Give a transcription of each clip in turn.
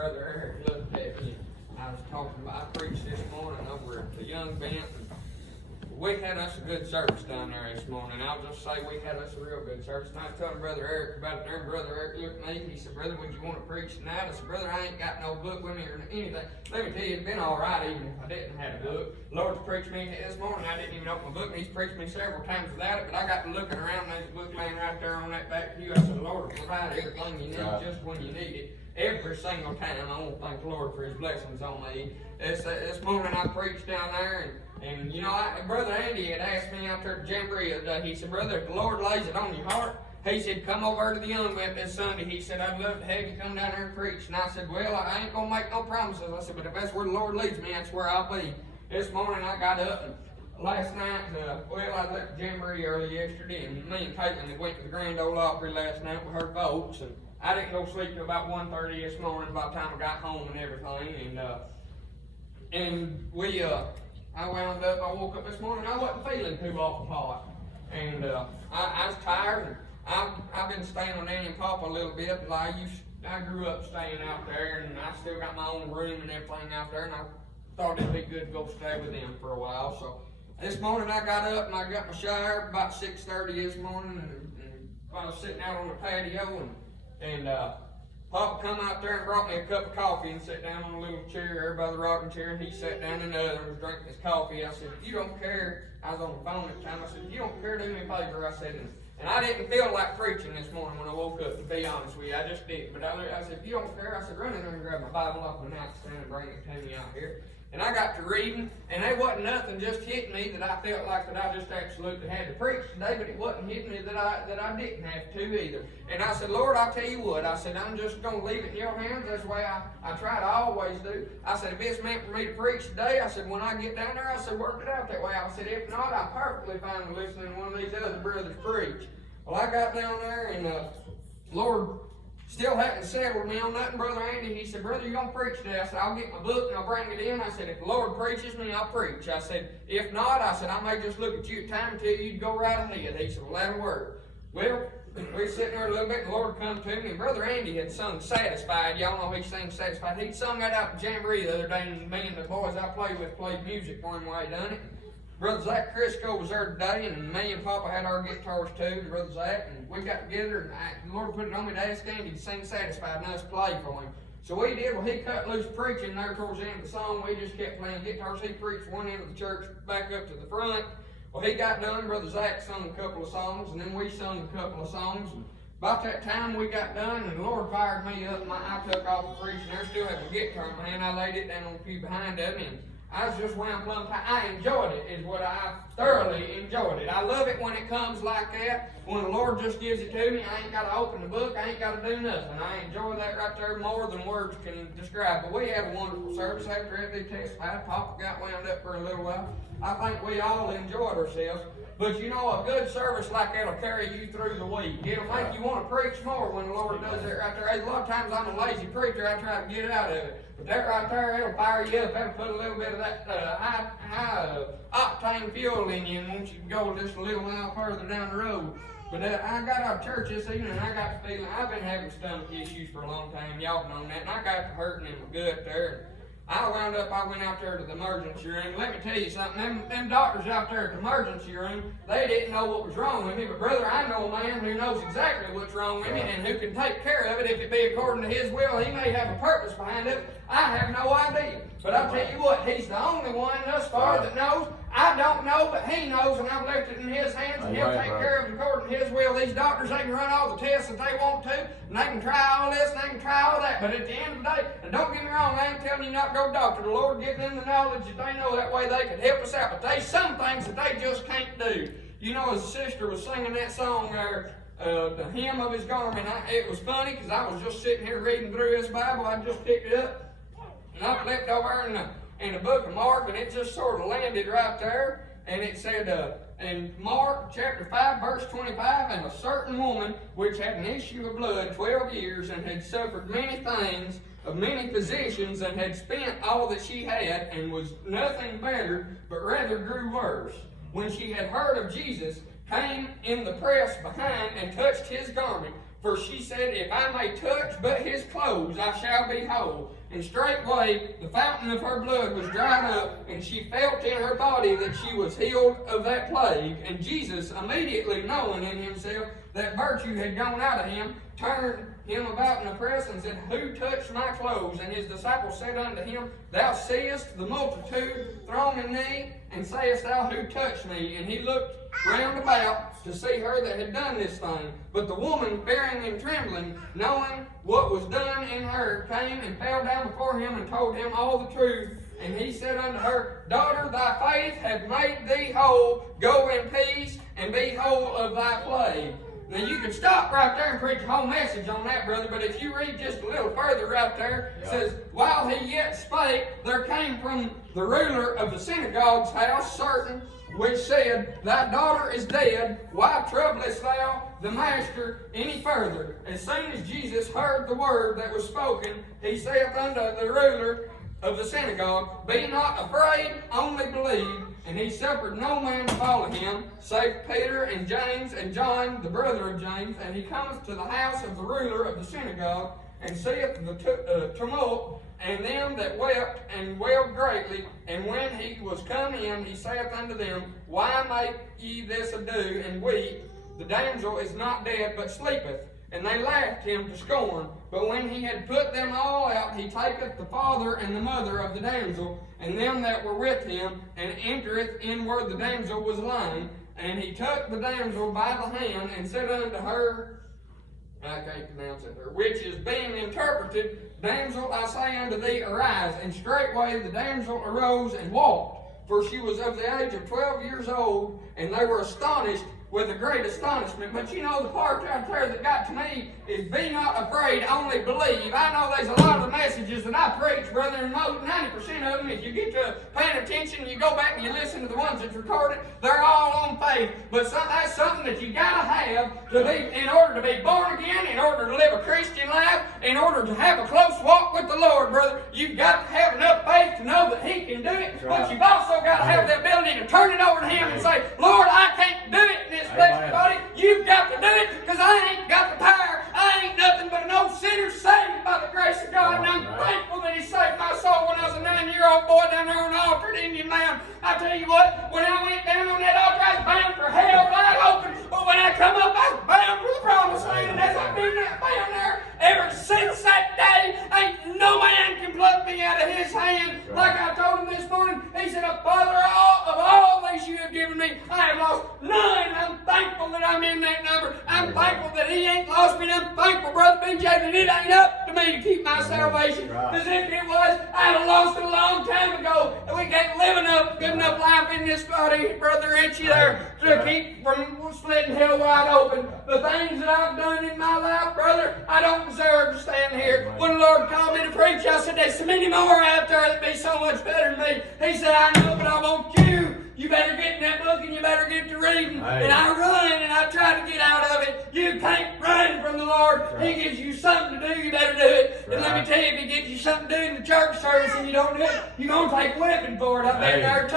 Brother Eric looked at me. I was talking about, I preached this morning over at the Young Bent. We had us a good service down there this morning. I'll just say we had us a real good service. And I was telling Brother Eric about it there, and Brother Eric looked at me. He said, "Brother, would you want to preach tonight?" I said, "Brother, I ain't got no book with me or anything." Let me tell you, it'd been all right even if I didn't have a book. The Lord's preached me this morning. I didn't even open my book, and He's preached me several times without it. But I got to looking around, and there's a book laying right there on that back pew. I said, "The Lord will provide everything you need just when you need it." Every single time. I want to thank the Lord for His blessings on me. This morning I preached down there, and you know, Brother Andy had asked me out there at Jamboree the other day. He said, "Brother, if the Lord lays it on your heart," he said, "come over to the Young Bent this Sunday." He said, "I'd love to have you come down there and preach." And I said, "Well, I ain't going to make no promises." I said, "But if that's where the Lord leads me, that's where I'll be." This morning I got up, and last night, I left Jamboree early yesterday, and me and Caitlin had went to the Grand Ole Opry last night with her folks, and I didn't go sleep till about 1:30 this morning by the time I got home and everything, I wound up, I woke up this morning, I wasn't feeling too awful hot, and I was tired, and I've been staying with Nanny and Papa a little bit. I grew up staying out there, and I still got my own room and everything out there, and I thought it'd be good to go stay with them for a while. So this morning I got up and I got my shower about 6:30 this morning, and I was sitting out on the patio, and Papa come out there and brought me a cup of coffee and sat down on a little chair there by the rocking chair, and he sat down in the other and was drinking his coffee. I said, "If you don't care," I was on the phone at the time, I said, "If you don't care, do me a favor," I said, and I didn't feel like preaching this morning when I woke up, to be honest with you, I just didn't. But I said, "If you don't care," I said, "run in there and grab my Bible off my nightstand and bring it to me out here." And I got to reading, and there wasn't nothing just hit me that I felt like that I just absolutely had to preach today, but it wasn't hitting me that I didn't have to either. And I said, "Lord, I'll tell you what," I said, "I'm just going to leave it in your hands." That's the way I try to always do. I said, "If it's meant for me to preach today," I said, "when I get down there," I said, "work it out that way." I said, "If not, I'm perfectly fine with listening to one of these other brothers preach." Well, I got down there, and Lord still hadn't settled me on nothing. Brother Andy, he said, "Brother, you going to preach today?" I said, "I'll get my book and I'll bring it in." I said, "If the Lord preaches me, I'll preach." I said, "If not," I said, "I may just look at you at time and tell you to go right ahead." He said, "Well, that'll work." Well, we were sitting there a little bit, and the Lord come to me, and Brother Andy had sung "Satisfied." Y'all know he sings "Satisfied." He'd sung that out at Jamboree the other day, and me and the boys I played with played music for him while he done it. Brother Zach Crisco was there today, and me and Papa had our guitars too, and Brother Zach, and we got together, and the Lord put it on me to ask Andy to sing "Satisfied" and us play for him. So we did. Well, he cut loose preaching there towards the end of the song. We just kept playing guitars. He preached one end of the church back up to the front. Well, he got done. Brother Zach sung a couple of songs, and then we sung a couple of songs. And about that time we got done, and the Lord fired me up, and I took off the preaching there, still had my guitar in my hand. I laid it down on the pew behind me, and I was just wound plumb tight. I enjoyed it, is what I thoroughly enjoyed it. I love it when it comes like that, when the Lord just gives it to me. I ain't got to open the book. I ain't got to do nothing. I enjoy that right there more than words can describe. But we had a wonderful service after every testified. Papa got wound up for a little while. I think we all enjoyed ourselves. But you know, a good service like that will carry you through the week. It'll make you want to preach more when the Lord does it right there. A lot of times I'm a lazy preacher. I try to get it out of it. But that right there, it'll fire you up. It'll put a little bit of that high octane fuel in you, and once you go just a little mile further down the road. But I got out of church this evening, and I got the feeling I've been having stomach issues for a long time. Y'all know that. And I got to hurting in my gut there. I went out there to the emergency room. Let me tell you something, them doctors out there at the emergency room, they didn't know what was wrong with me. But brother, I know a man who knows exactly what's wrong with me and who can take care of it if it be according to his will. He may have a purpose behind it. I have no idea. But I'll tell you what, he's the only one thus far that knows. I don't know, but he knows, and I've left it in his hands, and he'll take care of it according to his will. These doctors, they can run all the tests that they want to, and they can try all this, and they can try all that, but at the end of the day, and don't get me wrong, I ain't telling you not to go to doctor. The Lord give them the knowledge that they know, that way they can help us out, but there's some things that they just can't do. You know, as the sister was singing that song there, the hem of his garment, it was funny, because I was just sitting here reading through his Bible. I just picked it up, and I flipped over in the book of Mark, and it just sort of landed right there, and it said in Mark chapter 5 verse 25, "And a certain woman which had an issue of blood 12 years, and had suffered many things of many physicians, and had spent all that she had, and was nothing better, but rather grew worse, when she had heard of Jesus, came in the press behind, and touched his garment. For she said, If I may touch but his clothes, I shall be whole. And straightway the fountain of her blood was dried up, and she felt in her body that she was healed of that plague. And Jesus, immediately knowing in himself that virtue had gone out of him, turned him about in the press and said, Who touched my clothes? And his disciples said unto him, Thou seest the multitude thronging thee, and sayest thou, Who touched me? And he looked round about to see her that had done this thing. But the woman, fearing and trembling, knowing what was done in her, came and fell down before him and told him all the truth. And he said unto her, Daughter, thy faith hath made thee whole. Go in peace, and be whole of thy plague. Now you can stop right there and preach a whole message on that, brother, but if you read just a little further right there, it says, While he yet spake, there came from the ruler of the synagogue's house certain which said, Thy daughter is dead, why troublest thou the master any further? As soon as Jesus heard the word that was spoken, he saith unto the ruler of the synagogue, Be not afraid, only believe. And he suffered no man to follow him, save Peter and James and John, the brother of James. And he cometh to the house of the ruler of the synagogue, and seeth the tumult, and them that wept and wailed greatly. And when he was come in, he saith unto them, Why make ye this ado, and weep? The damsel is not dead, but sleepeth. And they laughed him to scorn. But when he had put them all out, he taketh the father and the mother of the damsel, and them that were with him, and entereth in where the damsel was lying. And he took the damsel by the hand, and said unto her, I can't pronounce it, which is being interpreted, Damsel, I say unto thee, arise. And straightway the damsel arose and walked, for she was of the age of 12 years old, and they were astonished with a great astonishment. But you know, the part right there that got to me is be not afraid, only believe. I know there's a lot of the messages that I preach, brother, and most 90% of them, if you get to paying attention, you go back and you listen to the ones that's recorded, they're all on faith. But that's something that you gotta have to be, in order to be born again, in order to live a Christian life, in order to have a close walk with the Lord, brother. You've got to have enough faith to know that He can do it, but you've also got to have the ability to turn it over to Him and say, Lord, I can't do it in this blessed body. You've got to do it, because I ain't got the power. I ain't nothing but an old sinner saved by the grace of God, and I'm thankful that He saved my soul when I was a 9-year-old boy down there on the altar at Indian Mound. I tell you what, when I went down on that altar, I was bound for hell wide open, but when I come up, I was bound for the promised land, and as I've been bound there ever since that day, ain't no man can pluck me out of His hand. Like I told him this morning, he said, Father, of all these you have given me, I have lost none. I'm thankful that I'm in that number. I'm thankful that He ain't lost me, and I'm thankful, Brother BJ, that it ain't up to me to keep my salvation. Because if it was, I'd have lost it a long time ago. And we can't live good enough life in this body, Brother Richie, there to keep from splitting hell wide open. The things that I've done in my life, brother, I don't deserve to stand here. When the Lord called me to preach, I said, there's so many more out there that be so much better than me. He said, I know, but I want you. You better get in that book and you better get to reading. And I run and I try to get out of it. You can't run from the Lord. He gives you something to do, you better do it. And let me tell you, if He gives you something to do in the church service and you don't do it, you're going to take whipping for it. I've been there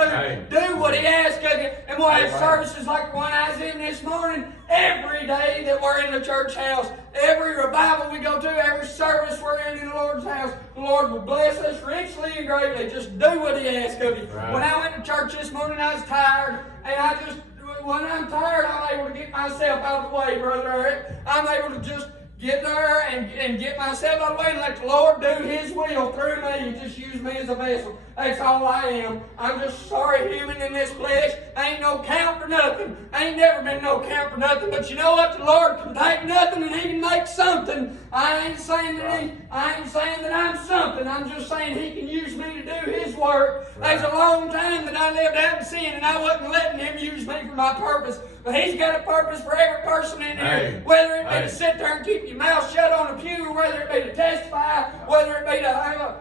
too. Do what He asks of you. And we'll have services like the one I was in this morning. Every day that we're in the church house, every revival we go to, every service we're in the Lord's house, the Lord will bless us richly and greatly. Just do what He asks of you. When I went to church this morning, I was tired, and when I'm tired, I'm able to get myself out of the way, Brother Eric. I'm able to just get there and get myself out of the way and let the Lord do His will through me and just use me as a vessel. That's all I am. I'm just sorry human in this flesh. I ain't no count for nothing. I ain't never been no count for nothing. But you know what? The Lord can take nothing and He can make something. I ain't saying that I'm something. I'm just saying He can use me to do His work. There's a long time that I lived out in sin and I wasn't letting Him use me for my purpose. But He's got a purpose for every person in here. Whether it be to sit there and keep your mouth shut on a pew, or whether it be to testify, whether it be to have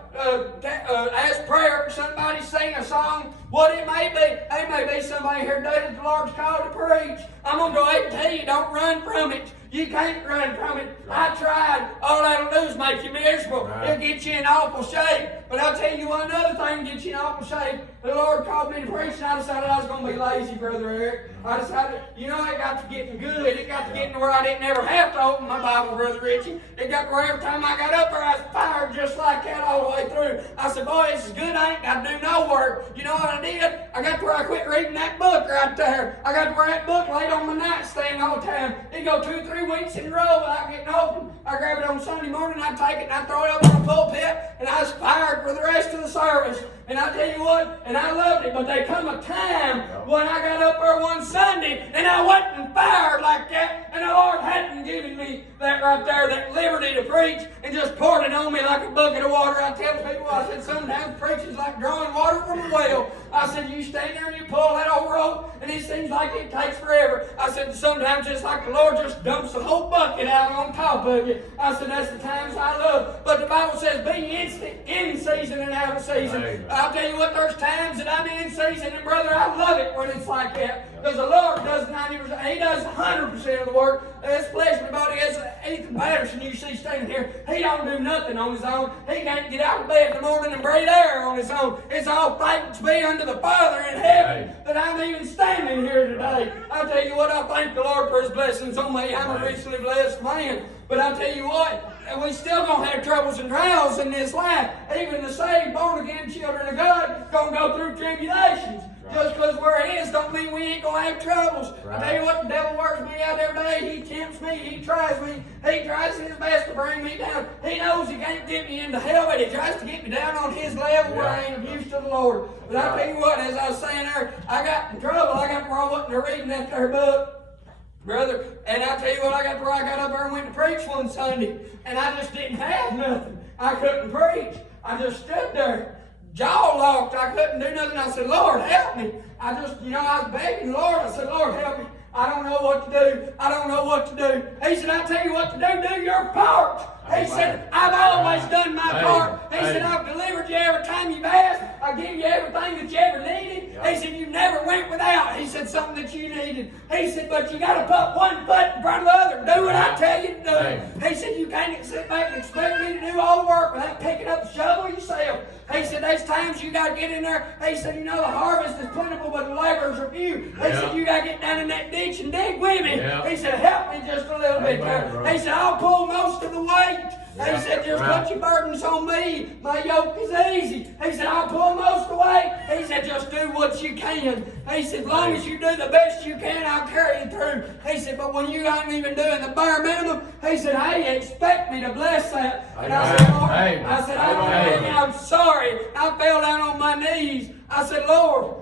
ask prayer, somebody sing a song, what it may be. It may be somebody here today that the Lord's called to preach. I'm going to go ahead and tell you, don't run from it. You can't run from it. I tried. All that'll do is make you miserable. It'll get you in awful shape. But I'll tell you one other thing that gets you in awful shape. The Lord called me to preach, and I decided I was going to be lazy, Brother Eric. I decided, it got to getting good. It got to getting to where I didn't ever have to open my Bible, Brother Richie. It got to where every time I got up there, I was fired just like that all the way through. I said, boy, this is good. I ain't got to do no work. You know what I did? I got to where I quit reading that book right there. I got to where that book laid on my nightstand all the time. It'd go 2-3 weeks in a row without getting open. I grab it on Sunday morning, I take it, and I throw it up on the pulpit, and I was fired for the rest of the service. And I tell you what, and I loved it, but there come a time when I got up there one Sunday, and I wasn't fired like that, and the Lord hadn't given me that right there, that liberty to preach, and just poured it on me like a bucket of water. I tell people, I said, sometimes preaching's like drawing water from a well. I said, you stand there and you pull that old rope, and it seems like it takes forever. I said, sometimes just like the Lord just dumps the whole bucket out on top of you. I said, that's the times I love. But the Bible says, be instant, in season and out of season. I'll tell you what, there's times that I'm in season, and brother, I love it when it's like that. Because the Lord does 90%, He does 100% of the work. This fleshly body, as Ethan Patterson you see standing here, he don't do nothing on his own. He can't get out of bed in the morning and breathe air on his own. It's all thanks be unto the Father in heaven that I'm even standing here today. I tell you what, I thank the Lord for His blessings on me. I'm a richly blessed man. But I tell you what, we still gonna have troubles and trials in this life. Even the saved, born-again children of God gonna go through tribulations. Just because we're His don't mean we ain't going to have troubles. I tell you what, the devil works me out every day. He tempts me. He tries me. He tries his best to bring me down. He knows he can't get me into hell, but he tries to get me down on his level where I ain't of use to the Lord. But I tell you what, as I was saying there, I got in trouble. I got where I wasn't reading that there book, brother. And I tell you what, I got where I got up there and went to preach one Sunday, and I just didn't have nothing. I couldn't preach. I just stood there, jaw locked. I couldn't do nothing. I said, Lord, help me. I was begging the Lord. I said, Lord, help me. I don't know what to do. I don't know what to do. He said, I tell you what to do. Do your part. He said, I've always done my part. He said, I've delivered you every time you've asked. I give you everything that you ever needed. He said, you never went without. He said, something that you needed. He said, but you got to put one foot in front of the other. Do what I tell you to do. He said, you can't sit back and expect me to do all the work without picking up the shovel yourself. He said, there's times you got to get in there. He said, you know, the harvest is plentiful, but the laborers are few. He said, you got to get down in that ditch and dig with me. He said, help me just a little bit there. He said, I'll pull most of the weight. He said, just put your burdens on me. My yoke is easy. He said, I'll pull most of the weight. He said, just do what you can. He said, as long as you do the best you can, I'll carry you through. He said, but when you aren't even doing the bare minimum, he said, hey, expect me to bless that. And I said, Lord, I'm sorry. I fell down on my knees. I said, Lord,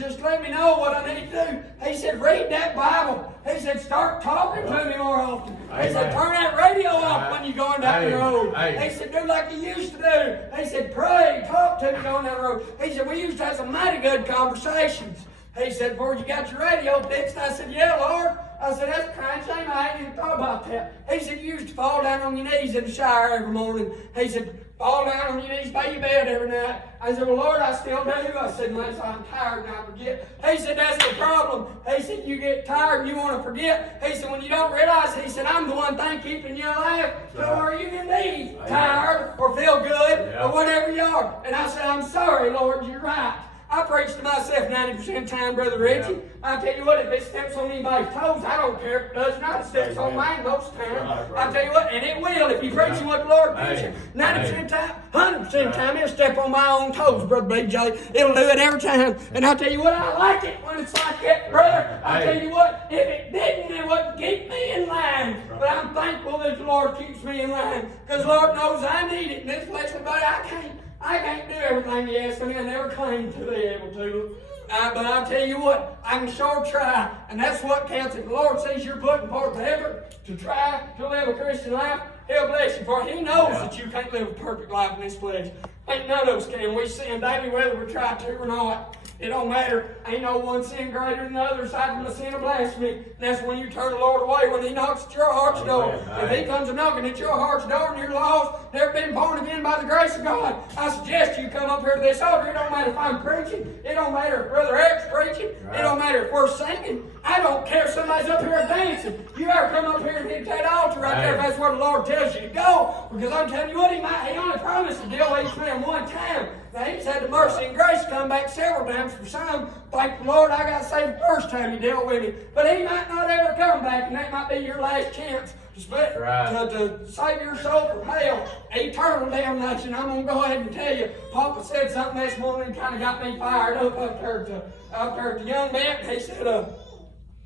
just let me know what I need to do. He said, read that Bible. He said, start talking to me more often. He said, turn that radio off when you're going down the road. He said, do like you used to do. He said, pray, talk to me going down the road. He said, we used to have some mighty good conversations. He said, before you got your radio fixed, I said, yeah, Lord. I said, that's a kind of shame. I ain't even thought about that. He said, you used to fall down on your knees in the shower every morning. He said, fall down on your knees by your bed every night. I said, well, Lord, I still do. I said, unless I'm tired and I forget. He said, that's the problem. He said, you get tired and you want to forget. He said, when you don't realize, he said, I'm the one thing keeping you alive to where you can be tired or feel good or whatever you are. And I said, I'm sorry, Lord, you're right. I preach to myself 90% of the time, Brother Richie. I tell you what, if it steps on anybody's toes, I don't care if it does not. It steps on mine most of the time. I tell you what, and it will. If you preach what the Lord gives you, 90% of the time, 100% of the time, it'll step on my own toes, Brother BJ. It'll do it every time. And I tell you what, I like it when it's like that, brother. I tell you what, if it didn't, it wouldn't keep me in line. But I'm thankful that the Lord keeps me in line. Because the Lord knows I need it. And this fleshly body, I can't do everything He asks me. I never claim to be able to. But I tell you what, I can sure try. And that's what counts. If the Lord sees you're putting forth the effort to try to live a Christian life, He'll bless you for it. He knows that you can't live a perfect life in this flesh. Ain't none of us can. We sin daily whether we try to or not. It don't matter. Ain't no one sin greater than the other aside from the sin of blasphemy. And that's when you turn the Lord away, when He knocks at your heart's door. If He comes a knocking at your heart's door and you're lost, never been born again by the grace of God, I suggest you come up here to this altar. It don't matter if I'm preaching. It don't matter if Brother Eric's preaching. It don't matter if we're singing. I don't care if somebody's up here dancing. You ever come up here and hit that altar right there if that's where the Lord tells you to go. Because I'm telling you what, He only promised to deal with each man one time. Now, He's had the mercy and grace come back several times for some. Thank the Lord, I got saved the first time He dealt with me. But He might not ever come back, and that might be your last chance to save your soul from hell, eternal damnation. I'm going to go ahead and tell you, Papa said something this morning that kind of got me fired up there at the young man. He said,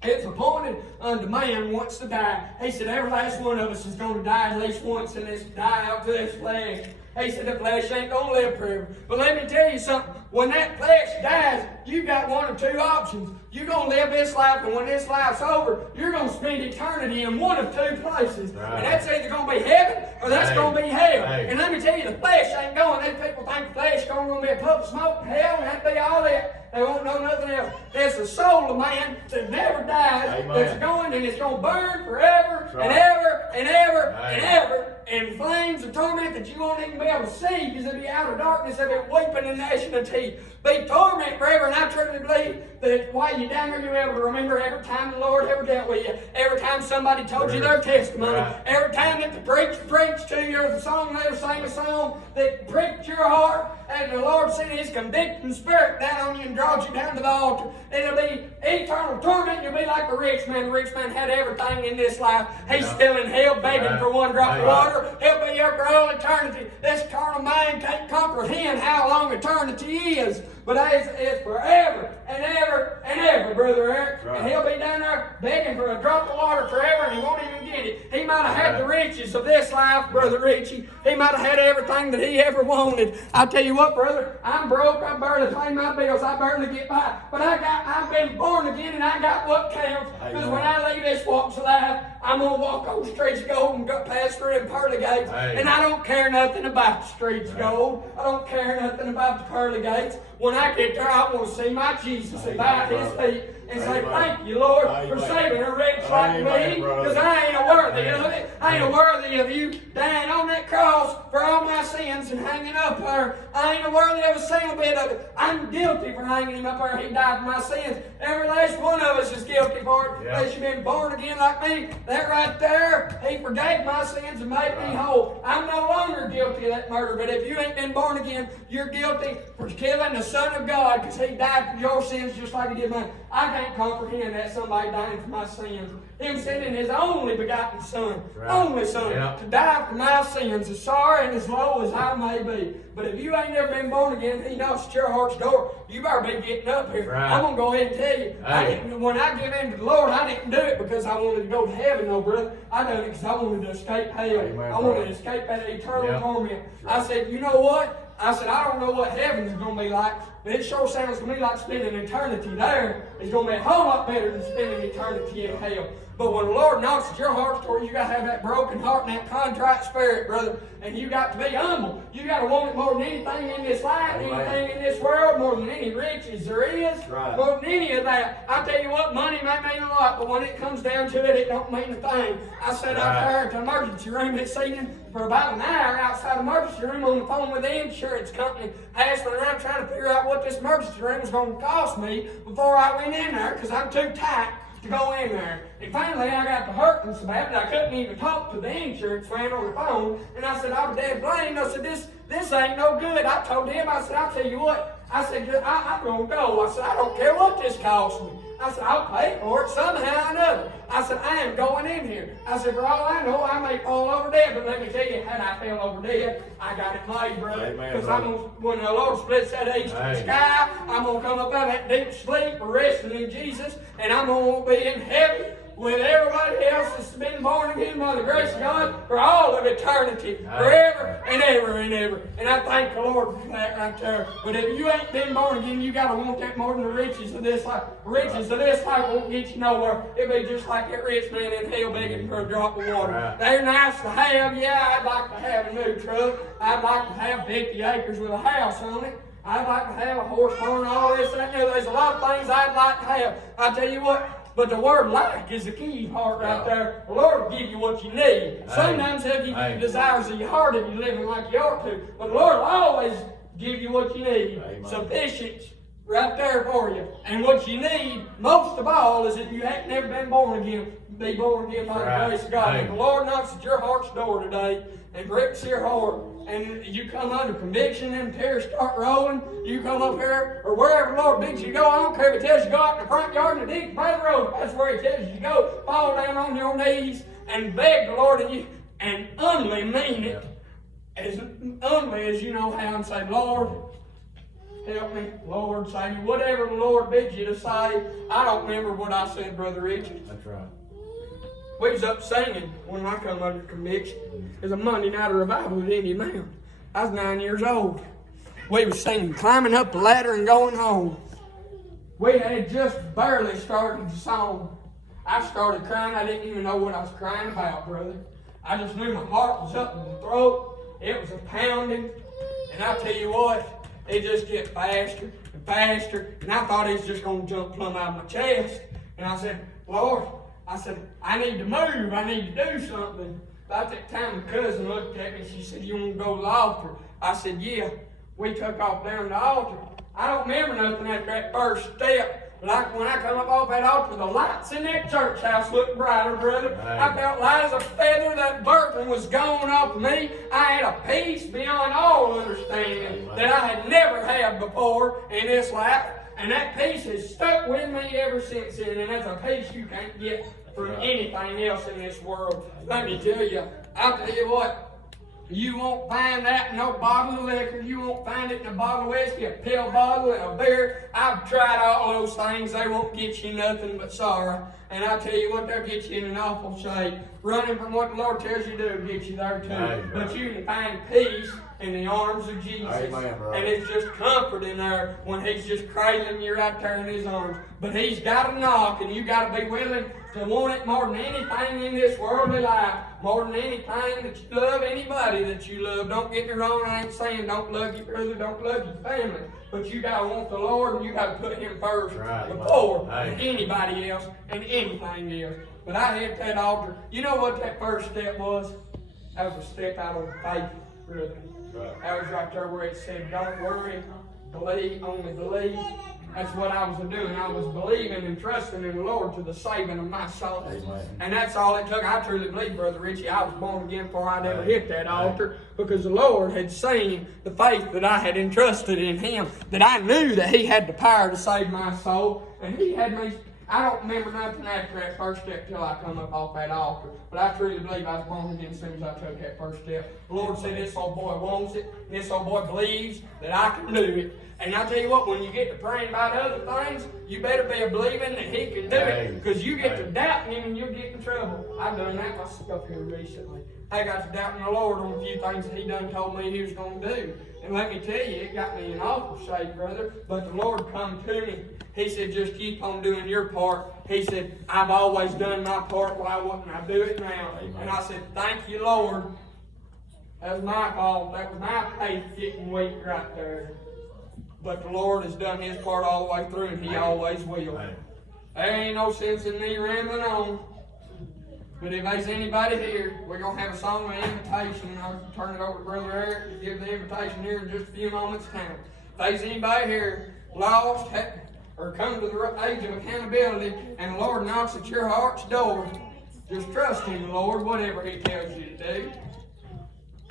it's appointed unto man once to die. He said, every last one of us is going to die at least once, and it's die out to this flesh. He said, the flesh ain't going to live forever. But let me tell you something. When that flesh dies, you got one of two options. You're going to live this life, and when this life's over, you're going to spend eternity in one of two places. Right. And that's either going to be heaven, or that's going to be hell. Right. And let me tell you, the flesh ain't going. These people think the flesh is going to be a puff of smoke in hell, and that'd be all that. They won't know nothing else. There's the soul of man that never dies, that's going, and it's going to burn forever, and ever, and ever, and ever, in flames of torment that you won't even be able to see, because it'll be out of darkness, it'll be weeping and gnashing of teeth. Be torment forever, and I truly believe that while you're down there, you'll be able to remember every time the Lord ever dealt with you, every time somebody told you their testimony, every time that the preacher preached to you, or the song leader sang a song that pricked your heart, and the Lord sent His convicting Spirit down on you and drawed you down to the altar. It'll be eternal torment. You'll be like the rich man. The rich man had everything in this life. He's still in hell begging for one drop of water. He'll be here for all eternity. This carnal mind can't comprehend how long eternity is. But it's forever and ever and ever, Brother Eric. And he'll be down there begging for a drop of water forever, and he won't even get it. He might have had the riches of this life, Brother Richie. He might have had everything that he ever wanted. I tell you what, brother, I'm broke. I barely pay my bills. I barely get by. But I've been born again, and I got what counts. Because when I leave this walks of life, I'm going to walk on the streets of gold and go past through them pearly gates. And I don't care nothing about the streets of gold. I don't care nothing about the pearly gates. When I get there, I want to see my Jesus and bow at His feet and say, thank you, Lord, for saving a wretch like me, because I ain't worthy of it. I ain't worthy of you dying on that cross for all my sins and hanging up there. I ain't worthy of a single bit of it. I'm guilty for hanging Him up there. He died for my sins. Every last one of us is guilty for it. Unless you've been born again like me, that right there, He forgave my sins and made me whole. I'm no longer guilty of that murder, but if you ain't been born again, you're guilty for killing the Son of God, because He died for your sins just like He did mine. I can't comprehend that somebody dying for my sins. Him sending His only begotten Son, only Son, to die for my sins, as sorry and as low as I may be. But if you ain't never been born again, He knocks at your heart's door, you better be getting up here. I'm going to go ahead and tell you, when I give in to the Lord, I didn't do it because I wanted to go to heaven, no, brother. I done it because I wanted to escape hell. I wanted to escape that eternal torment. I said, you know what? I said, I don't know what heaven's going to be like, but it sure sounds to me like spending eternity there is going to be a whole lot better than spending eternity in hell. But when the Lord knocks at your heart's door, you got to have that broken heart and that contrite spirit, brother. And you got to be humble. You got to want it more than anything in this life, anything in this world, more than any riches there is, more than any of that. I tell you what, money may mean a lot, but when it comes down to it, it don't mean a thing. I sat out there at the emergency room this evening for about an hour outside the emergency room on the phone with the insurance company, hassling around trying to figure out what this emergency room was going to cost me before I went in there, because I'm too tight to go in there. And finally, I got to hurting so bad that I couldn't even talk to the insurance man on the phone. And I said, I was dead blamed. I said, this ain't no good. I told him, I said, I'll tell you what. I said, I'm going to go. I said, I don't care what this costs me. I said, I'll pay for it somehow or another. I said, I am going in here. I said, for all I know, I may fall over dead. But let me tell you, had I fell over dead, I got it made, brother. Because when the Lord splits that east to the sky, I'm going to come up out of that deep sleep, resting in Jesus, and I'm going to be in heaven with everybody else that's been born again by the grace of God for all of eternity, forever and ever and ever. And I thank the Lord for that right there. But if you ain't been born again, you got to want that more than the riches of this life. The riches of this life won't get you nowhere. It'll be just like that rich man in hell begging for a drop of water. They're nice to have. Yeah, I'd like to have a new truck. I'd like to have 50 acres with a house on it. I'd like to have a horse barn, all this and that. There's a lot of things I'd like to have. I tell you what, But the word like is the key part right there. The Lord will give you what you need. Sometimes He'll give you the desires of your heart if you're living like you ought to. But the Lord will always give you what you need. Sufficient right there for you. And what you need, most of all, is if you ain't never been born again, be born again by the grace of God. If the Lord knocks at your heart's door today and breaks your heart, and you come under conviction and tears start rolling, you come up here, or wherever the Lord bids you to go. I don't care if He tells you to go out in the front yard and the deep by the road. That's where He tells you to go. Fall down on your knees and beg the Lord and humbly mean it. As humbly as you know how, and say, Lord, help me. Lord, say whatever the Lord bids you to say. I don't remember what I said, Brother Richard. That's right. We was up singing when I come under conviction. It was a Monday night revival at Indian Mound. I was 9 years old. We was singing, climbing up the ladder and going home. We had just barely started the song. I started crying. I didn't even know what I was crying about, brother. I just knew my heart was up in the throat. It was a pounding. And I tell you what, it just get faster and faster. And I thought it was just going to jump plumb out of my chest. And I said, Lord, I need to move. I need to do something. About that time, my cousin looked at me and she said, you want to go to the altar? I said, yeah. We took off down the altar. I don't remember nothing after that first step. Like when I come up off that altar, the lights in that church house looked brighter, brother. I felt light as a feather. That burden was gone off of me. I had a peace beyond all understanding that I had never had before in this life. And that peace has stuck with me ever since then. And that's a peace you can't get from anything else in this world. Let me tell you, I'll tell you what. You won't find that in no bottle of liquor. You won't find it in a bottle of whiskey, a pill bottle, and a beer. I've tried all those things. They won't get you nothing but sorrow. And I'll tell you what, they'll get you in an awful shape. Running from what the Lord tells you to do will get you there too. But you can find peace in the arms of Jesus. And it's just comfort in there when He's just cradling you right there in His arms. But He's got to knock, and you got to be willing to want it more than anything in this worldly life. More than anything that you love, anybody that you love. Don't get me wrong, I ain't saying don't love your brother, don't love your family. But you got to want the Lord, and you got to put Him first before anybody else and anything else. But I had that altar. You know what that first step was? That was a step out on faith, brother. That was right there where it said, don't worry, believe, only believe. That's what I was doing. I was believing and trusting in the Lord to the saving of my soul. And that's all it took. I truly believe, Brother Richie, I was born again before I'd ever hit that altar, because the Lord had seen the faith that I had entrusted in Him, that I knew that He had the power to save my soul. And He had me. I don't remember nothing after that first step till I come up off that altar. But I truly believe I was born again as soon as I took that first step. The Lord said this old boy wants it, and this old boy believes that I can do it. And I tell you what, when you get to praying about other things, you better be believing that He can do it. Because you get to doubting Him and you'll get in trouble. I've done that myself here recently. I got to doubting the Lord on a few things that He done told me He was going to do. And let me tell you, it got me in awful shape, brother. But the Lord come to me. He said, just keep on doing your part. He said, I've always done my part. Why wouldn't I do it now? And I said, thank you, Lord. That was my fault. That was my faith getting weak right there. But the Lord has done His part all the way through, and He always will. There ain't no sense in me rambling on. But if there's anybody here, we're going to have a song of invitation. I'll turn it over to Brother Eric to give the invitation here in just a few moments' time. If there's anybody here lost or come to the age of accountability and the Lord knocks at your heart's door, just trust in the Lord, whatever He tells you to do.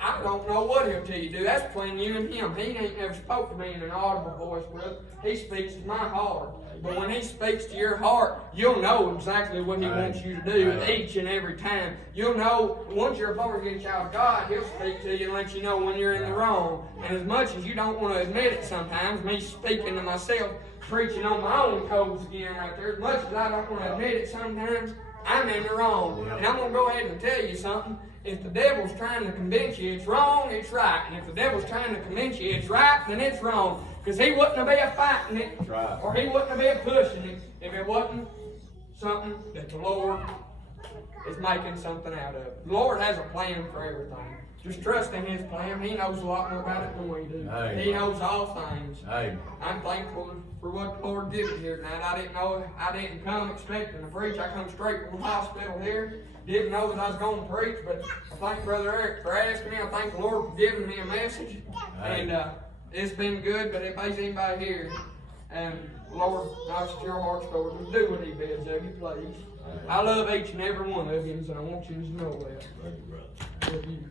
I don't know what He'll tell you to do. That's between you and Him. He ain't never spoke to me in an audible voice, brother. He speaks to my heart. But when He speaks to your heart, you'll know exactly what He wants you to do each and every time. You'll know, once you're a born-again child of God, He'll speak to you and let you know when you're in the wrong. And as much as you don't want to admit it sometimes, me speaking to myself, preaching on my own codes again right there, as much as I don't want to admit it sometimes, I'm in the wrong. And I'm going to go ahead and tell you something. If the devil's trying to convince you it's wrong, it's right. And if the devil's trying to convince you it's right, then it's wrong. Because he wouldn't be a fighting it, or he wouldn't be a pushing it, if it wasn't something that the Lord is making something out of it. The Lord has a plan for everything. Just trust in His plan. He knows a lot more about it than we do. Amen. He knows all things. Amen. I'm thankful for what the Lord did here tonight. I didn't come expecting to preach. I come straight from the hospital here. Didn't know that I was going to preach, but I thank Brother Eric for asking me. I thank the Lord for giving me a message. And it's been good, but if there's anybody here, and Lord knocks at your heart's door, just do what He bids of you, please. I love each and every one of you, and I want you to know that. Thank you, brother. Love you.